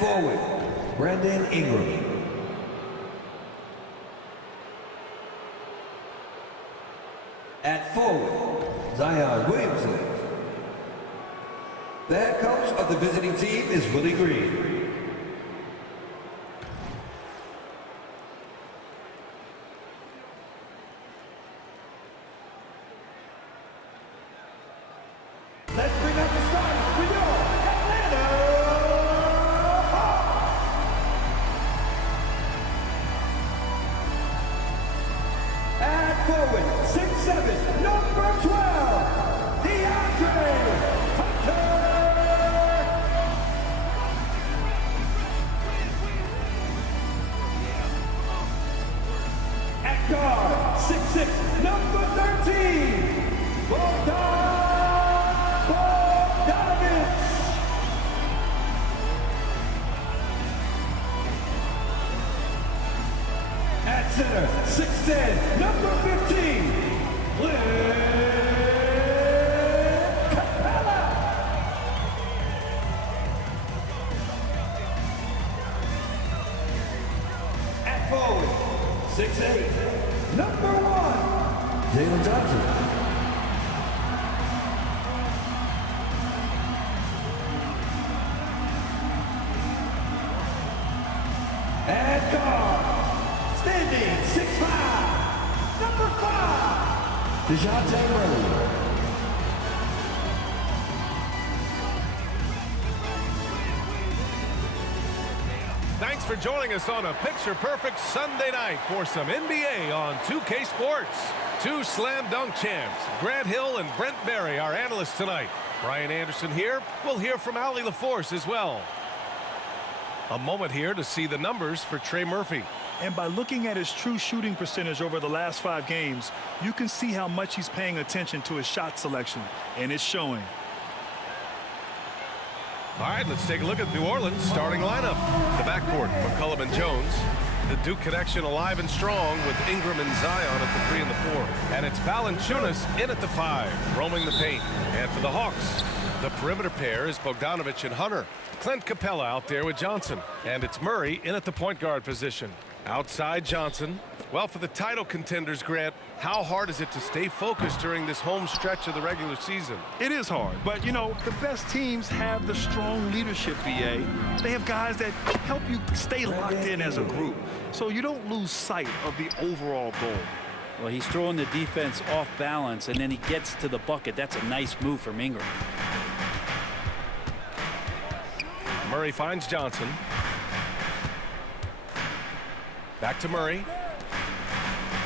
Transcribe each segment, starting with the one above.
forward, Brandon Ingram. At forward, Zion Williamson. The head coach of the visiting team is Willie Green. Let's bring up the starters for your Atlanta Hawks. At forward, 6'7", number 12, DeAndre Hunter. At guard, 6'6", number 13, Bogdanovich. At center, 6'10", number 15, Clint Capella. At forward, 6'8", number 1, Jalen Johnson. At guard, standing 6'5", number 5, DeJounte Murray. Thanks for joining us on a picture-perfect Sunday night for some NBA on 2K Sports. Two slam dunk champs, Grant Hill and Brent Barry, our analysts tonight. Brian Anderson here. We'll hear from Allie LaForce as well. A moment here to see the numbers for Trey Murphy. And by looking at his true shooting percentage over the last 5 games, you can see how much he's paying attention to his shot selection, and it's showing. All right, let's take a look at New Orleans' starting lineup. The backcourt, McCollum and Jones. The Duke connection alive and strong with Ingram and Zion at the 3 and the 4. And it's Valanciunas in at the 5, roaming the paint. And for the Hawks, the perimeter pair is Bogdanovich and Hunter. Clint Capella out there with Johnson. And it's Murray in at the point guard position. Outside Johnson. Well, for the title contenders, Grant, how hard is it to stay focused during this home stretch of the regular season? It is hard, but, you know, the best teams have the strong leadership, BA. They have guys that help you stay locked in as a group, so you don't lose sight of the overall goal. Well, he's throwing the defense off balance, and then he gets to the bucket. That's a nice move from Ingram. Murray finds Johnson. Back to Murray.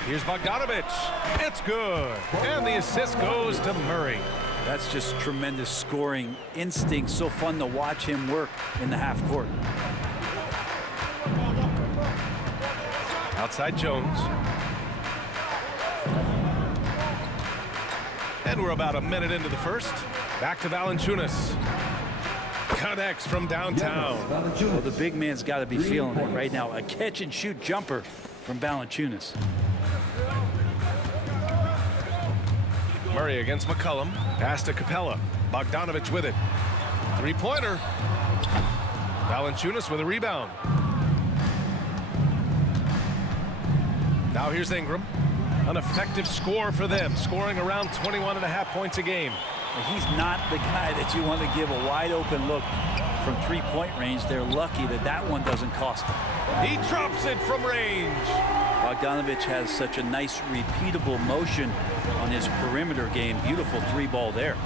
Here's Bogdanovich. It's good. And the assist goes to Murray. That's just tremendous scoring instinct. So fun to watch him work in the half court. Outside Jones. And we're about a minute into the first. Back to Valanciunas. Connects from downtown. Well, the big man's got to be feeling it right now. A catch-and-shoot jumper from Valanciunas. Murray against McCollum. Pass to Capella. Bogdanovich with it. Three-pointer. Valanciunas with a rebound. Now here's Ingram. An effective score for them, scoring around 21.5 points a game. He's not the guy that you want to give a wide-open look from three-point range. They're lucky that that one doesn't cost them. He drops it from range. Bogdanovich has such a nice, repeatable motion on his perimeter game. Beautiful three-ball there.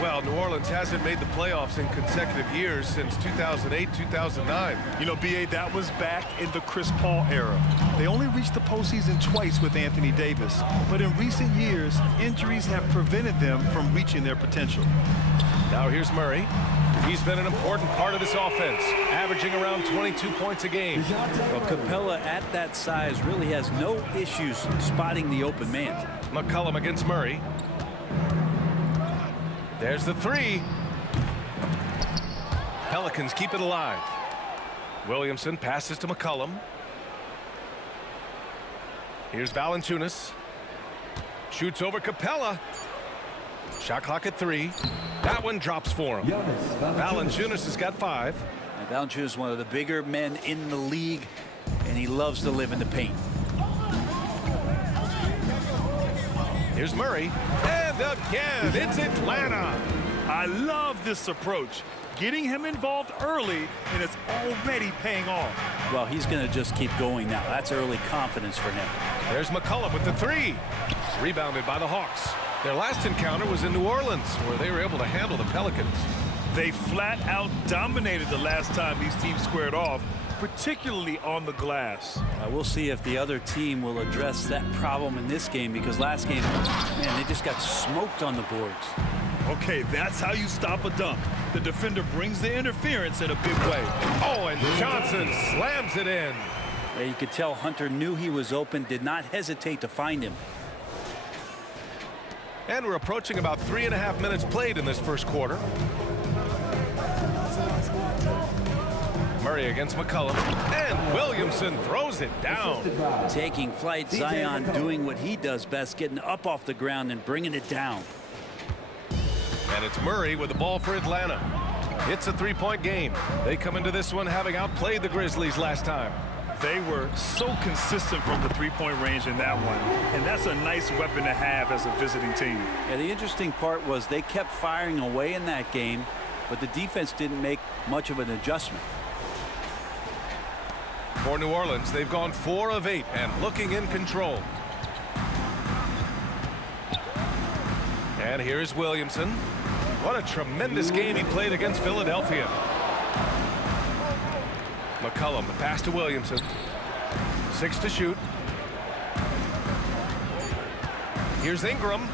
Well, New Orleans hasn't made the playoffs in consecutive years since 2008, 2009. You know, BA, that was back in the Chris Paul era. They only reached the postseason twice with Anthony Davis. But in recent years, injuries have prevented them from reaching their potential. Now here's Murray. He's been an important part of this offense, averaging around 22 points a game. Well, Capella at that size really has no issues spotting the open man. McCollum against Murray. There's the three. Pelicans keep it alive. Williamson passes to McCollum. Here's Valanciunas. Shoots over Capella. Shot clock at 3. That one drops for him. Valanciunas has got 5. And Valanciunas is one of the bigger men in the league, and he loves to live in the paint. Here's Murray, and again, it's Atlanta. I love this approach. Getting him involved early, and it's already paying off. Well, he's going to just keep going now. That's early confidence for him. There's McCollum with the three. Rebounded by the Hawks. Their last encounter was in New Orleans, where they were able to handle the Pelicans. They flat out dominated the last time these teams squared off, particularly on the glass. We'll see if the other team will address that problem in this game, because last game, man, they just got smoked on the boards. Okay, that's how you stop a dunk. The defender brings the interference in a big way. Oh, and Johnson slams it in. Yeah, you could tell Hunter knew he was open, did not hesitate to find him. And we're approaching about 3.5 minutes played in this first quarter. Murray against McCollum, and Williamson throws it down. Taking flight, Zion doing what he does best, getting up off the ground and bringing it down. And it's Murray with the ball for Atlanta. It's a three-point game. They come into this one having outplayed the Grizzlies last time. They were so consistent from the three-point range in that one, and that's a nice weapon to have as a visiting team. Yeah, the interesting part was they kept firing away in that game, but the defense didn't make much of an adjustment. For New Orleans, they've gone 4 of 8 and looking in control. And here's Williamson. What a tremendous game he played against Philadelphia. McCollum, the pass to Williamson. 6 to shoot. Here's Ingram.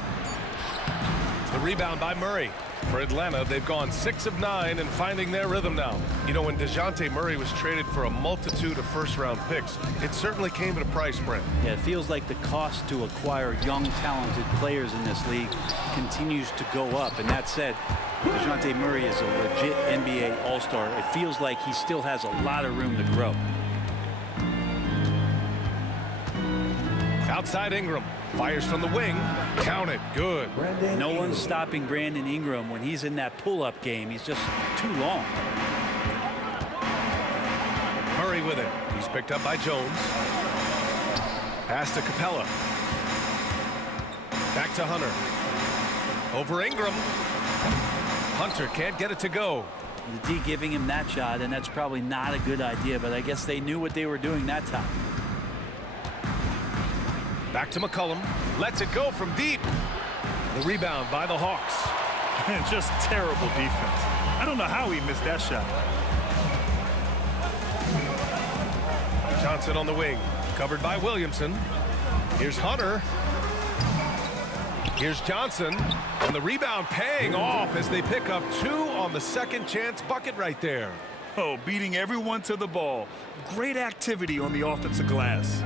The rebound by Murray. For Atlanta, they've gone 6 of 9 and finding their rhythm now. You know, when DeJounte Murray was traded for a multitude of first-round picks, it certainly came at a price, Brent. Yeah, it feels like the cost to acquire young, talented players in this league continues to go up. And that said, DeJounte Murray is a legit NBA All-Star. It feels like he still has a lot of room to grow. Outside Ingram. Fires from the wing. Count it. Good. No one's stopping Brandon Ingram when he's in that pull-up game. He's just too long. Murray with it. He's picked up by Jones. Pass to Capella. Back to Hunter. Over Ingram. Hunter can't get it to go. The D giving him that shot, and that's probably not a good idea, but I guess they knew what they were doing that time. Back to McCollum. Lets it go from deep. The rebound by the Hawks. And just terrible defense. I don't know how he missed that shot. Johnson on the wing. Covered by Williamson. Here's Hunter. Here's Johnson. And the rebound paying off as they pick up 2 on the second chance bucket right there. Oh, beating everyone to the ball. Great activity on the offensive glass.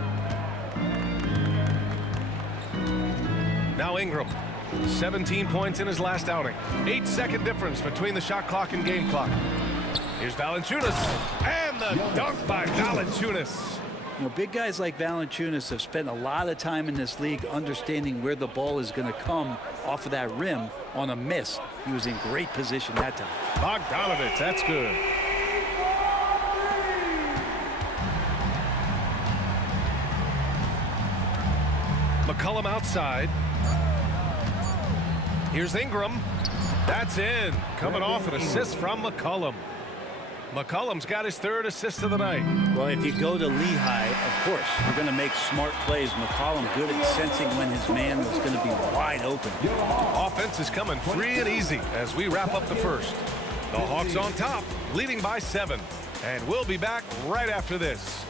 Now Ingram, 17 points in his last outing. 8-second difference between the shot clock and game clock. Here's Valanciunas, and the dunk by Valanciunas. You know, big guys like Valanciunas have spent a lot of time in this league understanding where the ball is going to come off of that rim on a miss. He was in great position that time. Bogdanovich, that's good. McCollum outside. Here's Ingram. That's in. Coming off an assist from McCollum. McCollum's got his 3rd assist of the night. Well, if you go to Lehigh, of course, you're going to make smart plays. McCollum good at sensing when his man was going to be wide open. Offense is coming free and easy as we wrap up the first. The Hawks on top, leading by 7. And we'll be back right after this.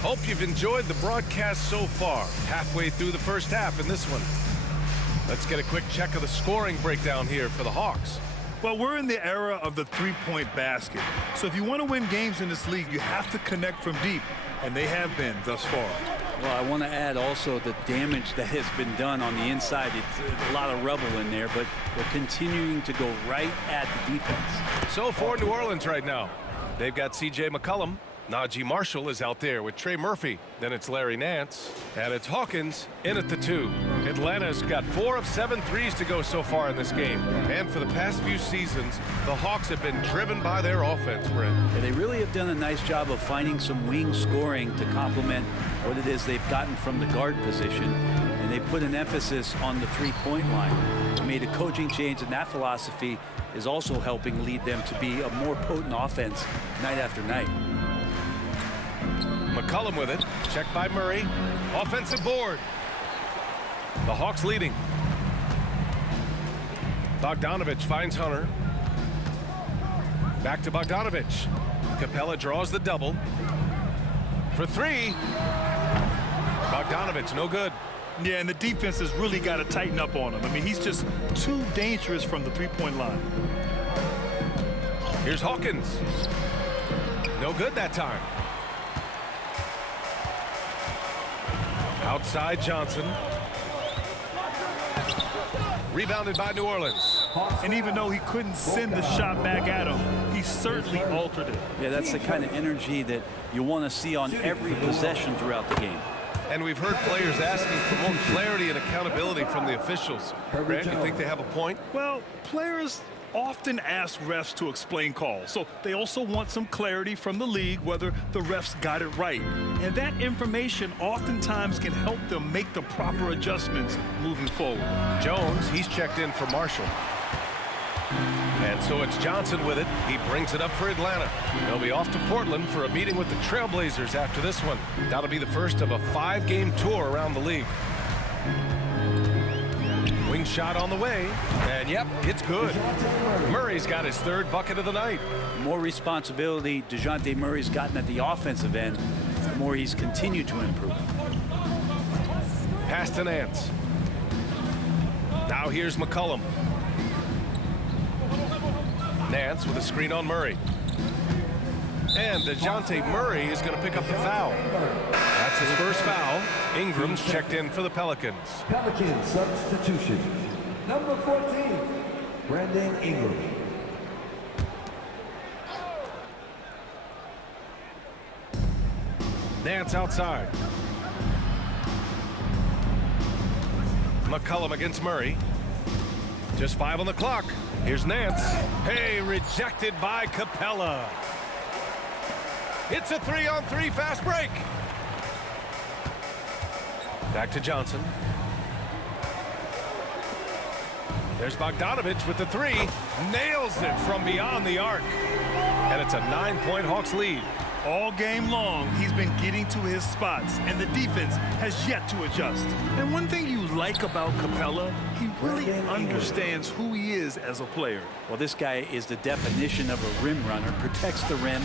Hope you've enjoyed the broadcast so far. Halfway through the first half in this one. Let's get a quick check of the scoring breakdown here for the Hawks. Well, we're in the era of the three-point basket. So if you want to win games in this league, you have to connect from deep, and they have been thus far. Well, I want to add also the damage that has been done on the inside. It's a lot of rubble in there, but they're continuing to go right at the defense. So for New Orleans right now, they've got C.J. McCollum. Najee Marshall is out there with Trey Murphy. Then it's Larry Nance. And it's Hawkins in at the 2. Atlanta's got 4 of 7 threes to go so far in this game. And for the past few seasons, the Hawks have been driven by their offense, Brent. Yeah, they really have done a nice job of finding some wing scoring to complement what it is they've gotten from the guard position. And they put an emphasis on the three-point line. They made a coaching change, and that philosophy is also helping lead them to be a more potent offense night after night. McCollum with it. Checked by Murray. Offensive board. The Hawks leading. Bogdanovich finds Hunter. Back to Bogdanovich. Capella draws the double. For 3. Bogdanovich, no good. Yeah, and the defense has really got to tighten up on him. I mean, he's just too dangerous from the three-point line. Here's Hawkins. No good that time. Outside Johnson. Rebounded by New Orleans. And even though he couldn't send the shot back at him, he certainly altered it. Yeah, that's the kind of energy that you want to see on every possession throughout the game. And we've heard players asking for more clarity and accountability from the officials. Grant, you think they have a point? Well, players often ask refs to explain calls, so they also want some clarity from the league whether the refs got it right. And that information oftentimes can help them make the proper adjustments moving forward. Jones, he's checked in for Marshall. And so it's Johnson with it. He brings it up for Atlanta. They'll be off to Portland for a meeting with the Trailblazers after this one. That'll be the first of a 5-game tour around the league. Wing shot on the way, and yep, it's good. Murray's got his 3rd bucket of the night. The more responsibility DeJounte Murray's gotten at the offensive end, the more he's continued to improve. Pass to Nance. Now here's McCollum. Nance with a screen on Murray. And DeJounte Murray is going to pick up the foul. That's his first foul. Ingram's checked in for the Pelicans. Pelicans substitution. Number 14, Brandon Ingram. Nance outside. McCollum against Murray. Just 5 on the clock. Here's Nance. Hey, rejected by Capella. It's a 3-on-3 fast break. Back to Johnson. There's Bogdanovich with the 3. Nails it from beyond the arc. And it's a 9-point Hawks lead. All game long, he's been getting to his spots, and the defense has yet to adjust. And one thing you like about Capella, he really understands who he is as a player. Well, this guy is the definition of a rim runner, protects the rim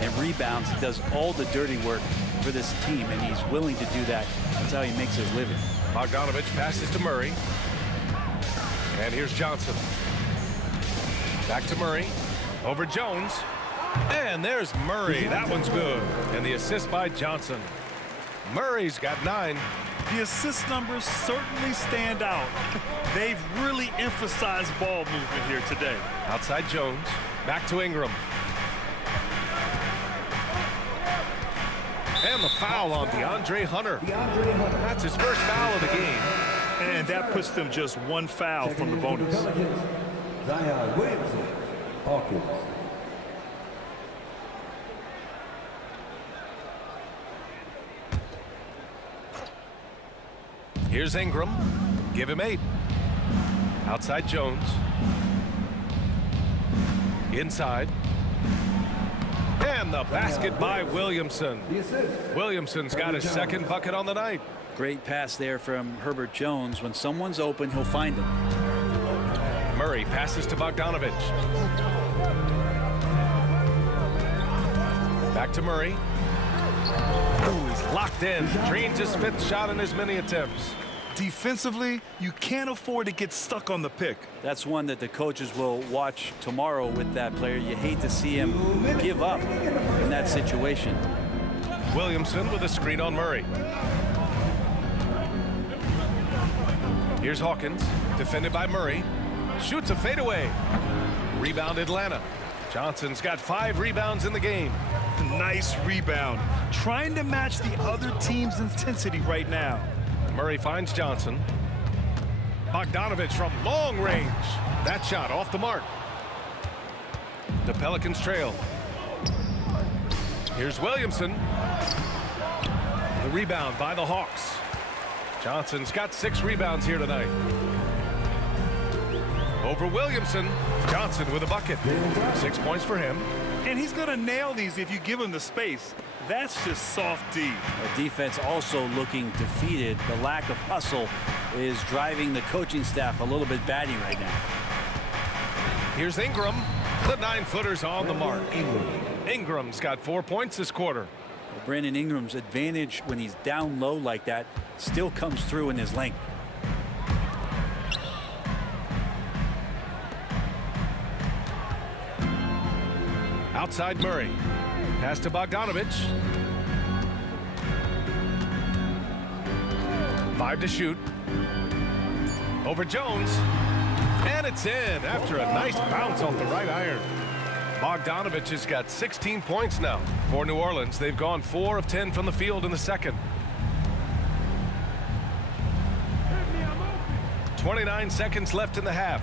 and rebounds, does all the dirty work for this team, and he's willing to do that. That's how he makes his living. Bogdanovich passes to Murray. And here's Johnson. Back to Murray. Over Jones. And there's Murray. That one's good. And the assist by Johnson. Murray's got 9. The assist numbers certainly stand out. They've really emphasized ball movement here today. Outside Jones. Back to Ingram. And the foul on DeAndre Hunter. That's his first foul of the game. And that puts them just 1 foul from the bonus. Zion Williamson, Hawkins. Here's Ingram. Give him 8. Outside Jones. Inside. And the basket by Williamson. Williamson's got his 2nd bucket on the night. Great pass there from Herbert Jones. When someone's open, he'll find him. Murray passes to Bogdanovich. Back to Murray. Ooh, he's locked in. Drains his 5th shot in as many attempts. Defensively, you can't afford to get stuck on the pick. That's one that the coaches will watch tomorrow with that player. You hate to see him give up in that situation. Williamson with a screen on Murray. Here's Hawkins, defended by Murray. Shoots a fadeaway. Rebound Atlanta. Johnson's got 5 rebounds in the game. Nice rebound. Trying to match the other team's intensity right now. Murray finds Johnson. Bogdanovich from long range. That shot off the mark. The Pelicans trail. Here's Williamson. The rebound by the Hawks. Johnson's got 6 rebounds here tonight. Over Williamson. Johnson with a bucket. 6 points for him. And he's going to nail these if you give him the space. That's just soft D. The defense also looking defeated. The lack of hustle is driving the coaching staff a little bit batty right now. Here's Ingram. The 9-footer's on the mark. Ingram's got 4 points this quarter. Well, Brandon Ingram's advantage when he's down low like that still comes through in his length. Outside Murray. Pass to Bogdanovich. 5 to shoot. Over Jones. And it's in after a nice bounce off the right iron. Bogdanovich has got 16 points now. For New Orleans, they've gone 4 of 10 from the field in the second. 29 seconds left in the half.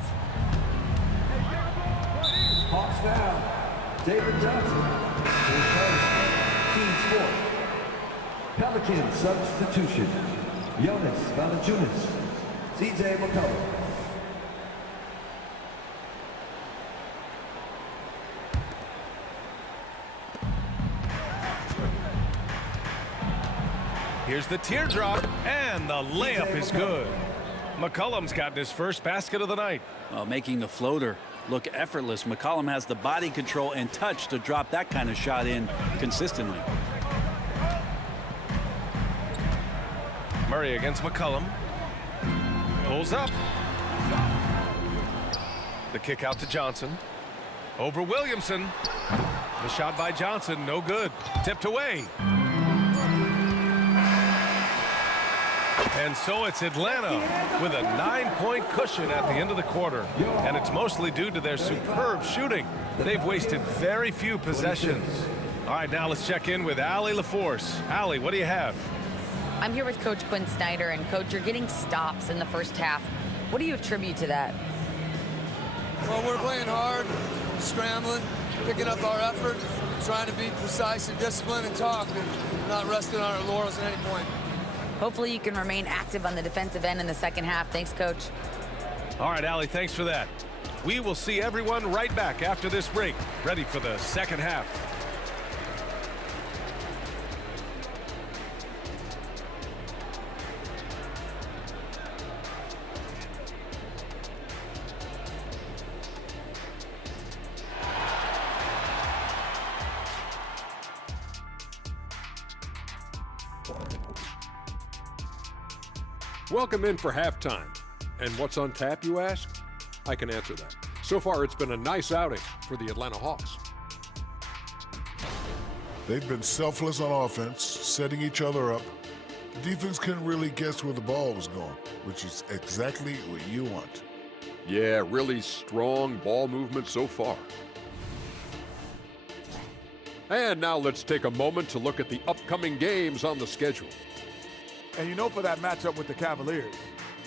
Hawks down. David Johnson. Team sport. Pelicans substitution. Jonas Valanciunas. CJ McCollum. Here's the teardrop, and the layup is good. McCollum's gotten his first basket of the night. Well, making the floater look effortless. McCollum has the body control and touch to drop that kind of shot in consistently. Murray against McCollum. Pulls up. The kick out to Johnson. Over Williamson. The shot by Johnson, no good. Tipped away. And so it's Atlanta with a 9-point cushion at the end of the quarter. And it's mostly due to their superb shooting. They've wasted very few possessions. All right, now let's check in with Allie LaForce. Allie, what do you have? I'm here with Coach Quinn Snyder. And, Coach, you're getting stops in the first half. What do you attribute to that? Well, we're playing hard, scrambling, picking up our effort, trying to be precise and disciplined and talk, and not resting on our laurels at any point. Hopefully you can remain active on the defensive end in the second half. Thanks, Coach. All right, Allie, thanks for that. We will see everyone right back after this break, ready for the second half. Welcome in for halftime. And what's on tap, you ask? I can answer that. So far, it's been a nice outing for the Atlanta Hawks. They've been selfless on offense, setting each other up. The defense couldn't really guess where the ball was going, which is exactly what you want. Yeah, really strong ball movement so far. And now let's take a moment to look at the upcoming games on the schedule. And you know, for that matchup with the Cavaliers,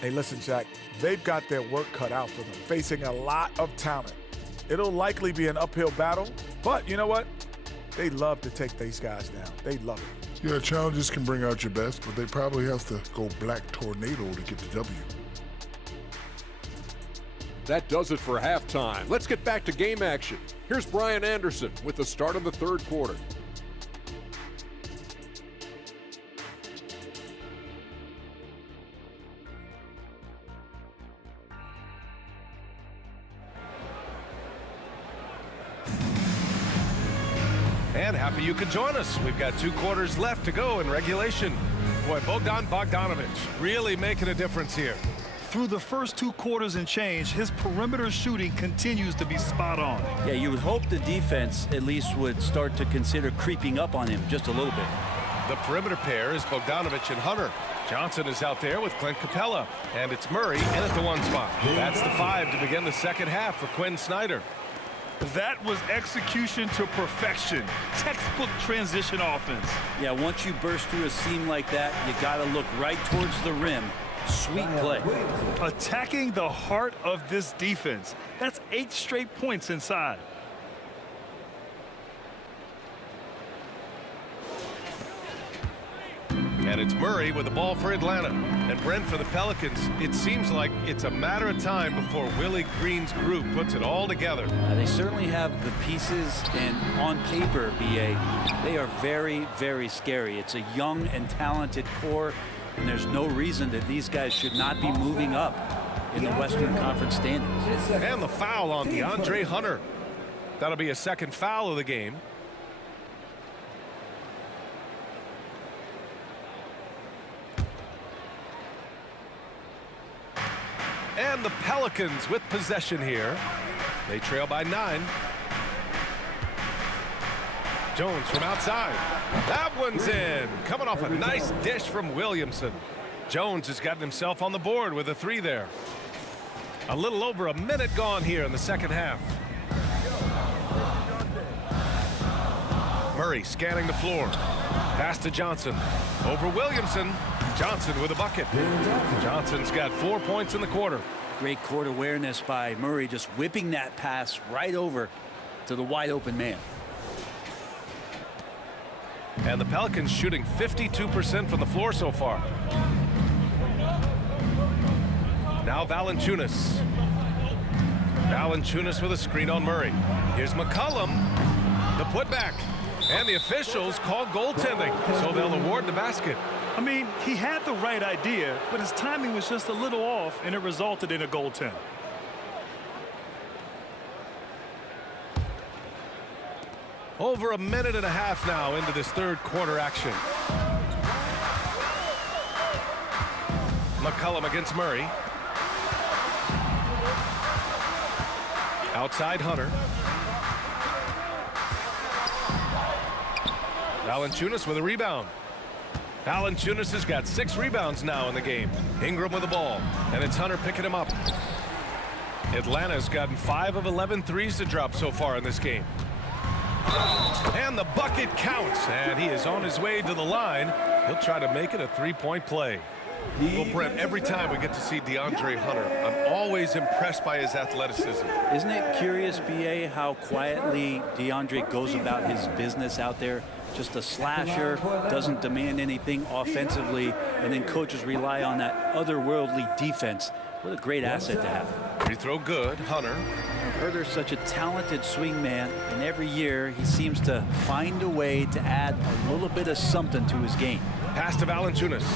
hey, listen, Jack, they've got their work cut out for them, facing a lot of talent. It'll likely be an uphill battle, but you know what? They love to take these guys down. They love it. Yeah, challenges can bring out your best, but they probably have to go black tornado to get the W. That does it for halftime. Let's get back to game action. Here's Brian Anderson with the start of the third quarter. And happy you could join us. We've got 2 quarters left to go in regulation. Boy, Bogdan Bogdanovich really making a difference here. Through the first 2 quarters and change, his perimeter shooting continues to be spot on. Yeah, you would hope the defense at least would start to consider creeping up on him just a little bit. The perimeter pair is Bogdanovich and Hunter. Johnson is out there with Clint Capella, and it's Murray in at the 1 spot. That's the 5 to begin the second half for Quinn Snyder. That was execution to perfection. Textbook transition offense. Yeah, once you burst through a seam like that, you got to look right towards the rim. Sweet play. Attacking the heart of this defense. That's 8 straight points inside. And it's Murray with the ball for Atlanta. And Brent, for the Pelicans, it seems like it's a matter of time before Willie Green's group puts it all together. They certainly have the pieces, and on paper, BA, they are very, very scary. It's a young and talented core, and there's no reason that these guys should not be moving up in the Western Conference standings. And the foul on DeAndre Hunter. That'll be a second foul of the game. And the Pelicans with possession here. They trail by 9. Jones from outside. That one's in. Coming off a nice dish from Williamson. Jones has gotten himself on the board with a 3 there. A little over a minute gone here in the second half. Murray scanning the floor. Pass to Johnson. Over Williamson. Johnson with a bucket. Johnson's got 4 points in the quarter. Great court awareness by Murray, just whipping that pass right over to the wide open man. And the Pelicans shooting 52% from the floor so far. Now Valanciunas. Valanciunas with a screen on Murray. Here's McCollum. The putback. And the officials call goaltending, so they'll award the basket. I mean, he had the right idea, but his timing was just a little off, and it resulted in a goaltend. Over a minute and a half now into this third quarter action. McCollum against Murray. Outside Hunter. Valanciunas with a rebound. Valanciunas has got 6 rebounds now in the game. Ingram with the ball, and it's Hunter picking him up. Atlanta's gotten 5 of 11 threes to drop so far in this game. And the bucket counts, and he is on his way to the line. He'll try to make it a 3-point play. Well, Brent, every time we get to see DeAndre Hunter, I'm always impressed by his athleticism. Isn't it curious, BA, how quietly DeAndre goes about his business out there? Just a slasher, doesn't demand anything offensively, and then coaches rely on that otherworldly defense. What a great asset to have. Free throw good, Hunter. Herder's such a talented swing man, and every year he seems to find a way to add a little bit of something to his game. Pass to Valanciunas.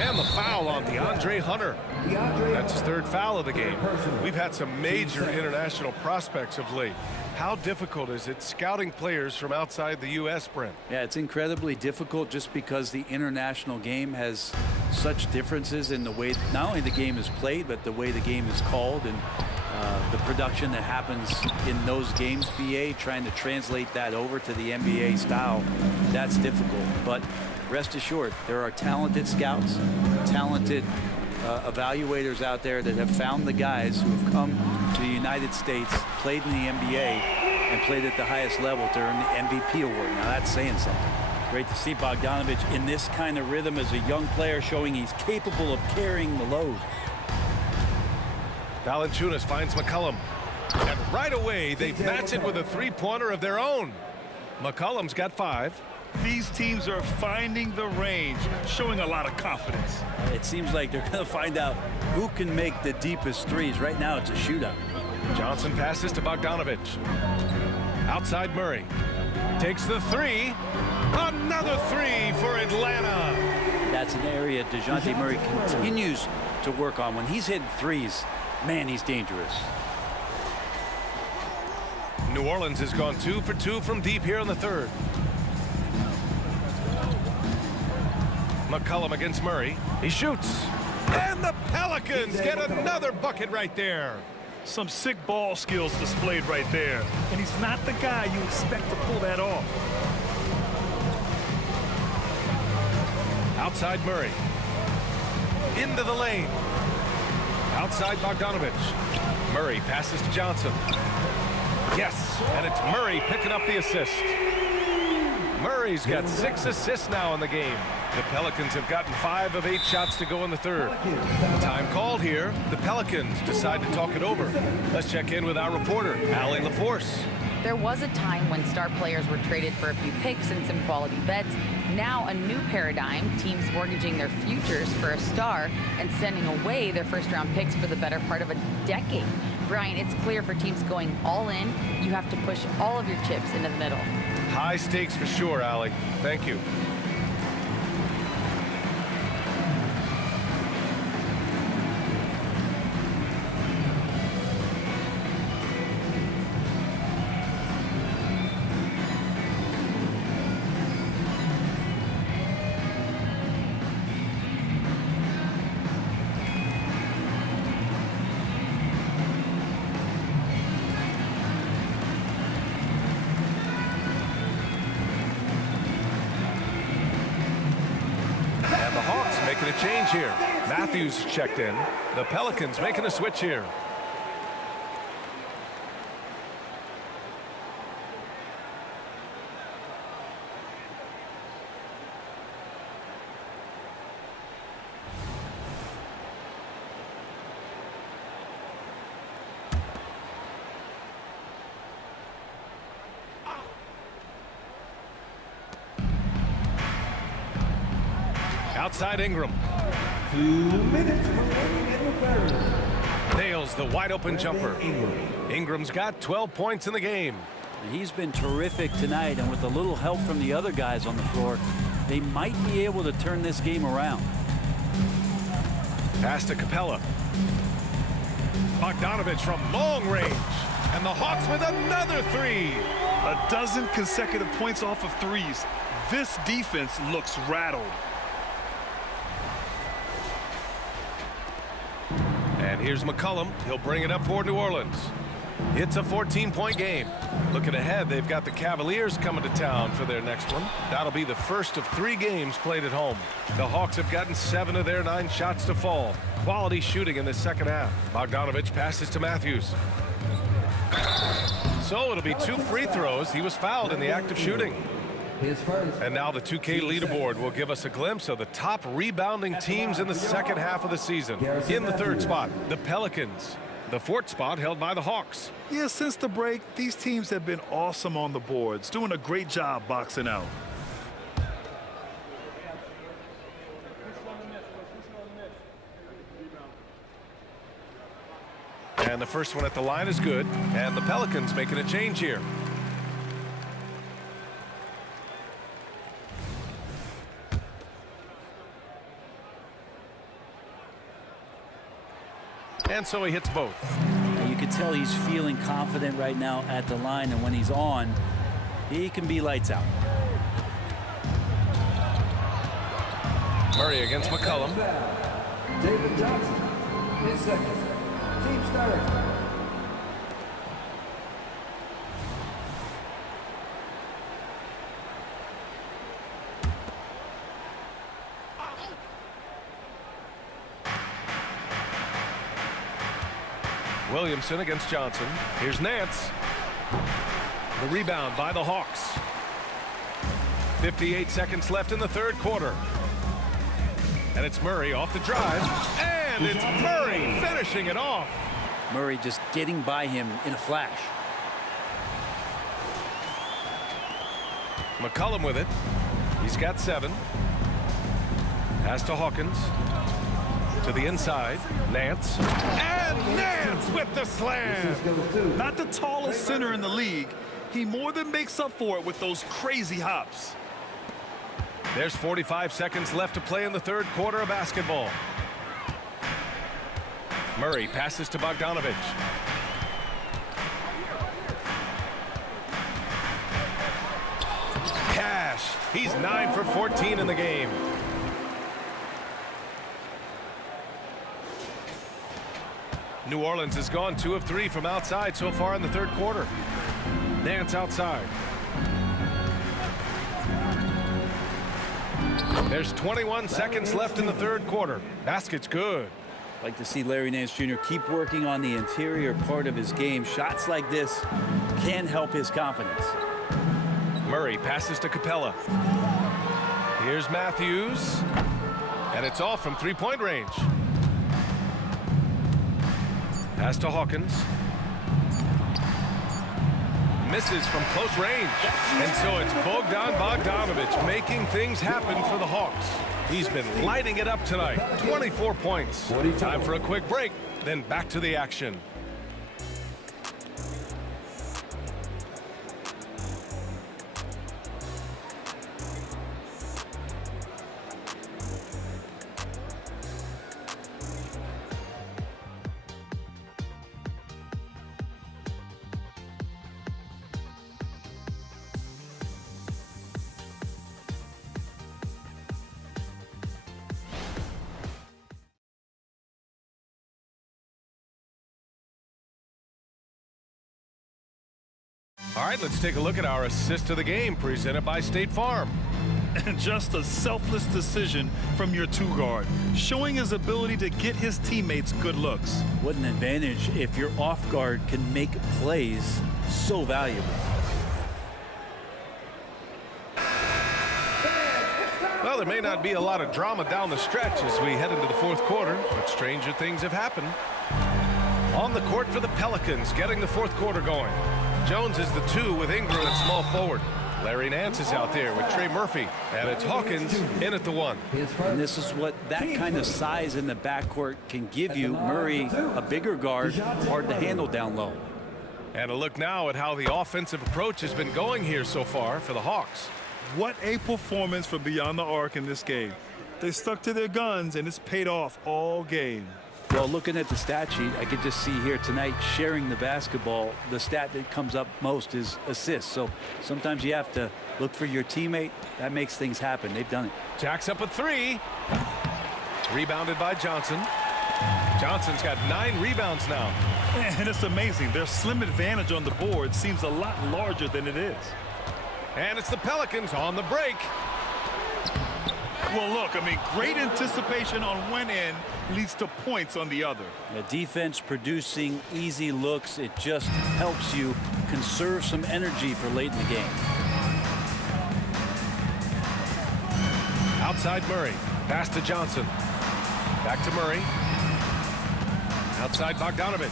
And the foul on DeAndre Hunter. That's his 3rd foul of the game. We've had some major international prospects of late. How difficult is it scouting players from outside the U.S., Brent? Yeah, it's incredibly difficult just because the international game has such differences in the way not only the game is played, but the way the game is called, and the production that happens in those games. BA trying to translate that over to the NBA style, that's difficult. But rest assured, there are talented scouts, talented evaluators out there that have found the guys who have come to the United States, played in the NBA, and played at the highest level to earn the MVP award. Now that's saying something. Great to see Bogdanovich in this kind of rhythm as a young player, showing he's capable of carrying the load. Valanciunas finds McCollum. And right away, they match it with a 3-pointer of their own. McCollum's got 5. These teams are finding the range, showing a lot of confidence. It seems like they're going to find out who can make the deepest threes. Right now, it's a shootout. Johnson passes to Bogdanovich. Outside Murray. Takes the 3. Another 3 for Atlanta. That's an area DeJounte Murray continues to work on. When he's hitting threes, man, he's dangerous. New Orleans has gone 2 for 2 from deep here in the 3rd. McCollum against Murray. He shoots. And the Pelicans get another bucket right there. Some sick ball skills displayed right there. And he's not the guy you expect to pull that off. Outside Murray. Into the lane. Outside Bogdanovich. Murray passes to Johnson. Yes, and it's Murray picking up the assist. Murray's got 6 assists now in the game. The Pelicans have gotten 5 of 8 shots to go in the third. Time called here. The Pelicans decide to talk it over. Let's check in with our reporter, Allie LaForce. There was a time when star players were traded for a few picks and some quality vets. Now a new paradigm, teams mortgaging their futures for a star and sending away their first-round picks for the better part of a decade. Brian, it's clear for teams going all in, you have to push all of your chips into the middle. High stakes for sure, Allie. Thank you. Making a change here. Matthews checked in. The Pelicans making a switch here. Outside Ingram. 2 minutes remaining in the third. Nails the wide open jumper. Ingram's got 12 points in the game. He's been terrific tonight, and with a little help from the other guys on the floor, they might be able to turn this game around. Pass to Capella. Bogdanovich from long range. And the Hawks with another 3. A dozen consecutive points off of threes. This defense looks rattled. And here's McCollum. He'll bring it up for New Orleans. It's a 14-point game. Looking ahead, they've got the Cavaliers coming to town for their next one. That'll be the first of 3 games played at home. The Hawks have gotten 7 of their 9 shots to fall. Quality shooting in the second half. Bogdanovich passes to Matthews. So it'll be 2 free throws. He was fouled in the act of shooting. And now the 2K leaderboard will give us a glimpse of the top rebounding teams in the second half of the season. In the third spot, the Pelicans. The 4th spot held by the Hawks. Yeah, since the break, these teams have been awesome on the boards, doing a great job boxing out. And the first one at the line is good. And the Pelicans making a change here. And so he hits both. You can tell he's feeling confident right now at the line, and when he's on, he can be lights out. Murray against McCollum. David Johnson, his second. Team starter. Williamson against Johnson. Here's Nance. The rebound by the Hawks. 58 seconds left in the third quarter. And it's Murray off the drive. And it's Murray finishing it off. Murray just getting by him in a flash. McCollum with it. He's got 7. Pass to Hawkins. To the inside. Nance. And Nance with the slam. Not the tallest center in the league. He more than makes up for it with those crazy hops. There's 45 seconds left to play in the third quarter of basketball. Murray passes to Bogdanovich. Cash. He's 9 for 14 in the game. New Orleans has gone 2 of 3 from outside so far in the third quarter. Nance outside. There's 21 seconds left in the third quarter. Basket's good. Like to see Larry Nance Jr. keep working on the interior part of his game. Shots like this can help his confidence. Murray passes to Capella. Here's Matthews. And it's off from three-point range. Pass to Hawkins. Misses from close range. And so it's Bogdan Bogdanovic making things happen for the Hawks. He's been lighting it up tonight. 24 points. Time for a quick break, then back to the action. All right, let's take a look at our assist of the game presented by State Farm. And just a selfless decision from your two-guard, showing his ability to get his teammates good looks. What an advantage if your off guard can make plays so valuable. Well, there may not be a lot of drama down the stretch as we head into the fourth quarter, but stranger things have happened. On the court for the Pelicans, getting the fourth quarter going. Jones is the 2 with Ingram at small forward. Larry Nance is out there with Trey Murphy, and it's Hawkins in at the 1. And this is what that kind of size in the backcourt can give you. Murray, a bigger guard, hard to handle down low. And a look now at how the offensive approach has been going here so far for the Hawks. What a performance from beyond the arc in this game. They stuck to their guns, and it's paid off all game. Well, looking at the stat sheet, I could just see here tonight sharing the basketball. The stat that comes up most is assists. So sometimes you have to look for your teammate. That makes things happen. They've done it. Jacks up a 3. Rebounded by Johnson. Johnson's got 9 rebounds now. And it's amazing. Their slim advantage on the board seems a lot larger than it is. And it's the Pelicans on the break. Well, look, I mean, great anticipation on one end leads to points on the other. The defense producing easy looks. It just helps you conserve some energy for late in the game. Outside Murray. Pass to Johnson. Back to Murray. Outside Bogdanovic.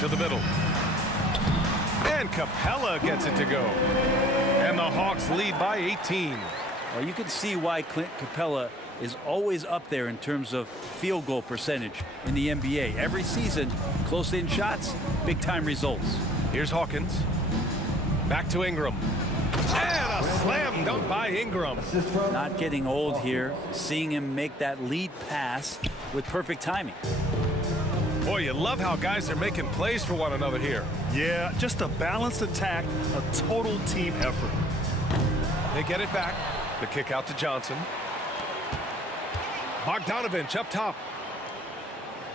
To the middle. And Capella gets it to go. And the Hawks lead by 18. Well, you can see why Clint Capella is always up there in terms of field goal percentage in the NBA. Every season, close-in shots, big-time results. Here's Hawkins. Back to Ingram. And a slam dunk by Ingram. Not getting old here, seeing him make that lead pass with perfect timing. Boy, you love how guys are making plays for one another here. Yeah, just a balanced attack, a total team effort. They get it back. The kick out to Johnson. Bogdanovic up top.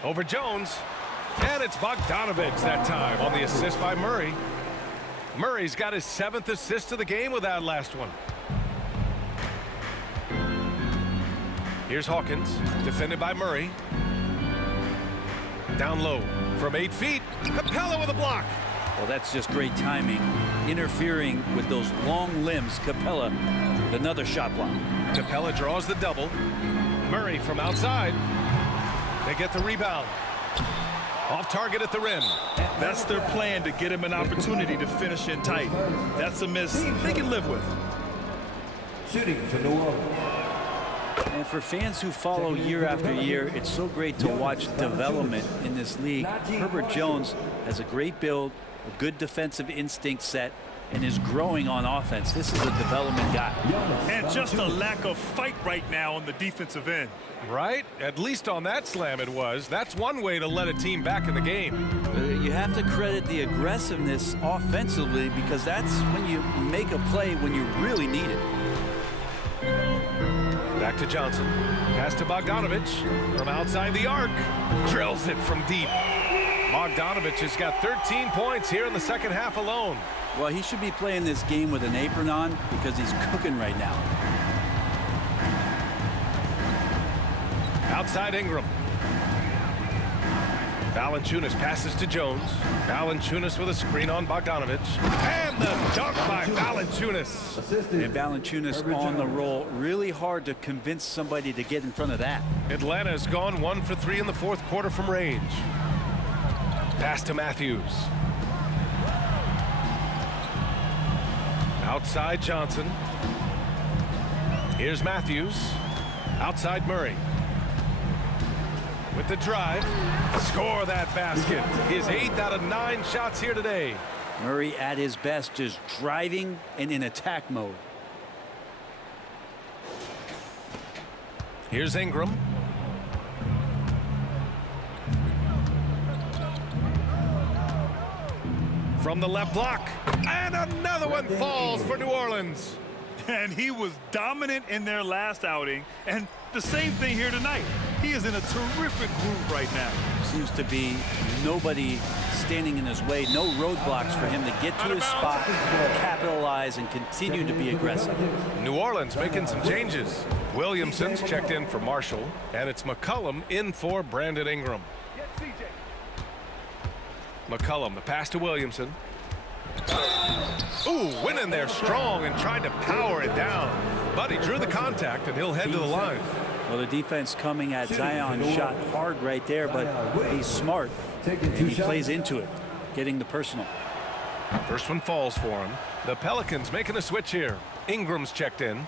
Over Jones. And it's Bogdanovic that time on the assist by Murray. Murray's got his 7th assist of the game with that last one. Here's Hawkins, defended by Murray. Down low from 8 feet. Capella with a block. Well, that's just great timing. Interfering with those long limbs. Capella with another shot block. Capella draws the double. Murray from outside. They get the rebound. Off target at the rim. That's their plan, to get him an opportunity to finish in tight. That's a miss they can live with. Shooting for New Orleans. And for fans who follow year after year, it's so great to watch development in this league. Herbert Jones has a great build, a good defensive instinct set, and is growing on offense. This is a development guy. And just a lack of fight right now on the defensive end. Right? At least on that slam it was. That's one way to let a team back in the game. You have to credit the aggressiveness offensively, because that's when you make a play when you really need it. Back to Johnson. Pass to Bogdanovic from outside the arc. Drills it from deep. Bogdanovic has got 13 points here in the second half alone. Well, he should be playing this game with an apron on, because he's cooking right now. Outside Ingram. Valanciunas passes to Jones. Valanciunas with a screen on Bogdanovic. And the dunk by Valanciunas. And Valanciunas on the roll. Really hard to convince somebody to get in front of that. Atlanta has gone 1 for 3 in the fourth quarter from range. Pass to Matthews. Outside Johnson. Here's Matthews. Outside Murray. With the drive. Score that basket. His 8th out of 9 shots here today. Murray at his best, just driving and in attack mode. Here's Ingram. From the left block. And another one falls for New Orleans. And he was dominant in their last outing. And the same thing here tonight. He is in a terrific groove right now. Seems to be nobody standing in his way. No roadblocks for him to get to his spot, capitalize, and continue to be aggressive. New Orleans making some changes. Williamson's checked in for Marshall. And it's McCollum in for Brandon Ingram. McCollum, the pass to Williamson. Ooh, went in there strong and tried to power it down. But he drew the contact, and he'll head to the line. Well, the defense coming at Zion shot hard right there, but he's smart, and he plays into it, getting the personal. First one falls for him. The Pelicans making a switch here. Ingram's checked in.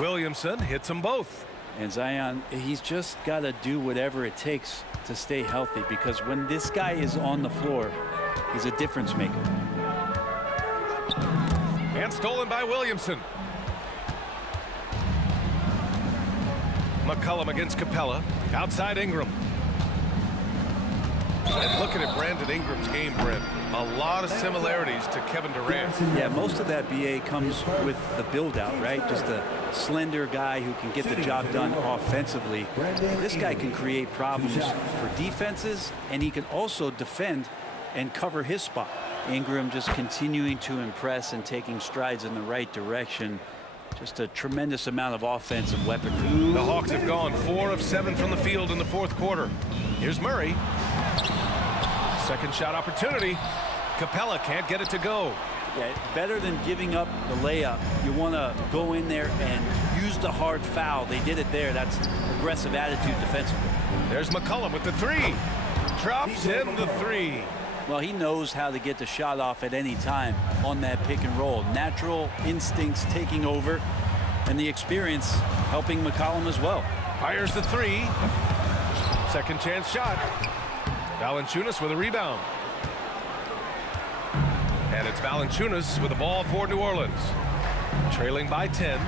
Williamson hits them both. And Zion, he's just got to do whatever it takes to stay healthy, because when this guy is on the floor, he's a difference maker. And stolen by Williamson. McCollum against Capella. Outside Ingram. And looking at Brandon Ingram's game, Brent, a lot of similarities to Kevin Durant. Yeah, most of that BA comes with the build-out, right? Just a slender guy who can get the job done offensively. This guy can create problems for defenses, and he can also defend and cover his spot. Ingram just continuing to impress and taking strides in the right direction. Just a tremendous amount of offensive weaponry. The Hawks have gone 4 of 7 from the field in the fourth quarter. Here's Murray. Second shot opportunity. Capella can't get it to go. Yeah, better than giving up the layup. You want to go in there and use the hard foul. They did it there. That's aggressive attitude defensively. There's McCollum with the 3. Drops in the 3. Well, he knows how to get the shot off at any time on that pick and roll. Natural instincts taking over, and the experience helping McCollum as well. Fires the 3. Second chance shot. Valanciunas with a rebound. And it's Valanciunas with the ball for New Orleans. Trailing by 10.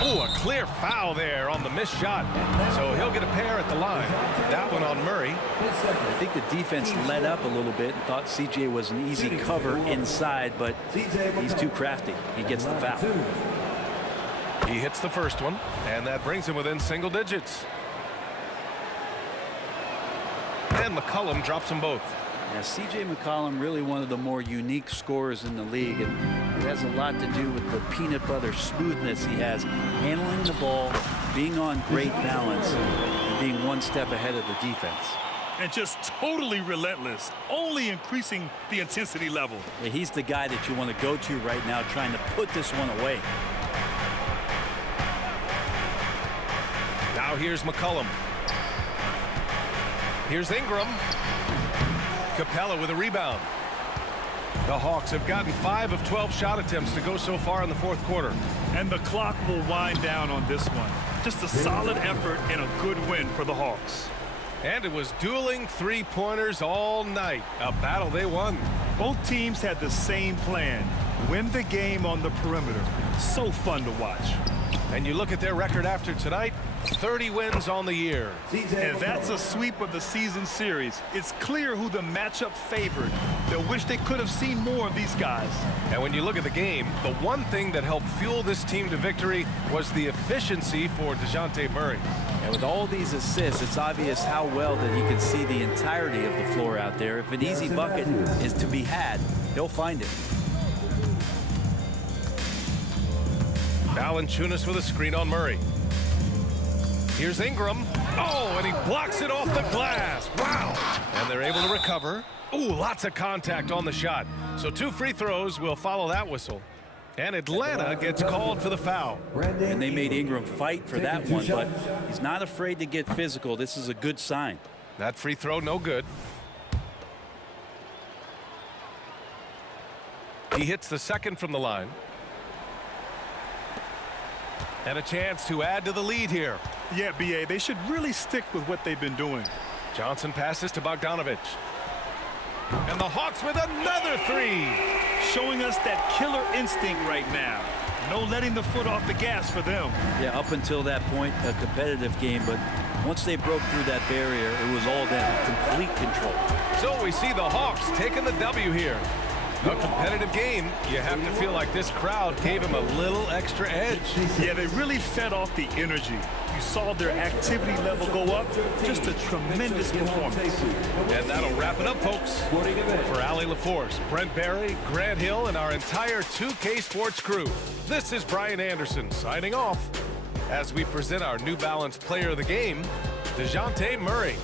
Oh, a clear foul there on the missed shot. So he'll get a pair at the line. That one on Murray. I think the defense let up a little bit and thought CJ was an easy cover inside, but he's too crafty. He gets the foul. He hits the first one, and that brings him within single digits. And McCollum drops them both. Yeah, C.J. McCollum, really one of the more unique scorers in the league, and it has a lot to do with the peanut butter smoothness he has, handling the ball, being on great balance, and being one step ahead of the defense. And just totally relentless, only increasing the intensity level. Yeah, he's the guy that you want to go to right now, trying to put this one away. Now here's McCollum. Here's Ingram. Capella with a rebound. The Hawks have gotten 5 of 12 shot attempts to go so far in the fourth quarter. And the clock will wind down on this one. Just a solid effort and a good win for the Hawks. And it was dueling three-pointers all night. A battle they won. Both teams had the same plan. Win the game on the perimeter. So fun to watch. And you look at their record after tonight, 30 wins on the year. And that's a sweep of the season series. It's clear who the matchup favored. They'll wish they could have seen more of these guys. And when you look at the game, the one thing that helped fuel this team to victory was the efficiency for DeJounte Murray. And with all these assists, it's obvious how well that he can see the entirety of the floor out there. If an easy bucket is to be had, he'll find it. Valanciunas with a screen on Murray. Here's Ingram. Oh, and he blocks it off the glass. Wow. And they're able to recover. Ooh, lots of contact on the shot. So 2 free throws will follow that whistle. And Atlanta gets called for the foul. And they made Ingram fight for that one, but he's not afraid to get physical. This is a good sign. That free throw, no good. He hits the second from the line. And a chance to add to the lead here. Yeah, B.A., they should really stick with what they've been doing. Johnson passes to Bogdanovich. And the Hawks with another 3. Showing us that killer instinct right now. No letting the foot off the gas for them. Yeah, up until that point, a competitive game, but once they broke through that barrier, it was all them. Complete control. So we see the Hawks taking the W here. A competitive game, you have to feel like this crowd gave him a little extra edge. Yeah, they really fed off the energy. You saw their activity level go up. Just a tremendous performance. And that'll wrap it up, folks. For Allie LaForce, Brent Barry, Grant Hill, and our entire 2K Sports crew, this is Brian Anderson signing off as we present our New Balance Player of the Game, DeJounte Murray.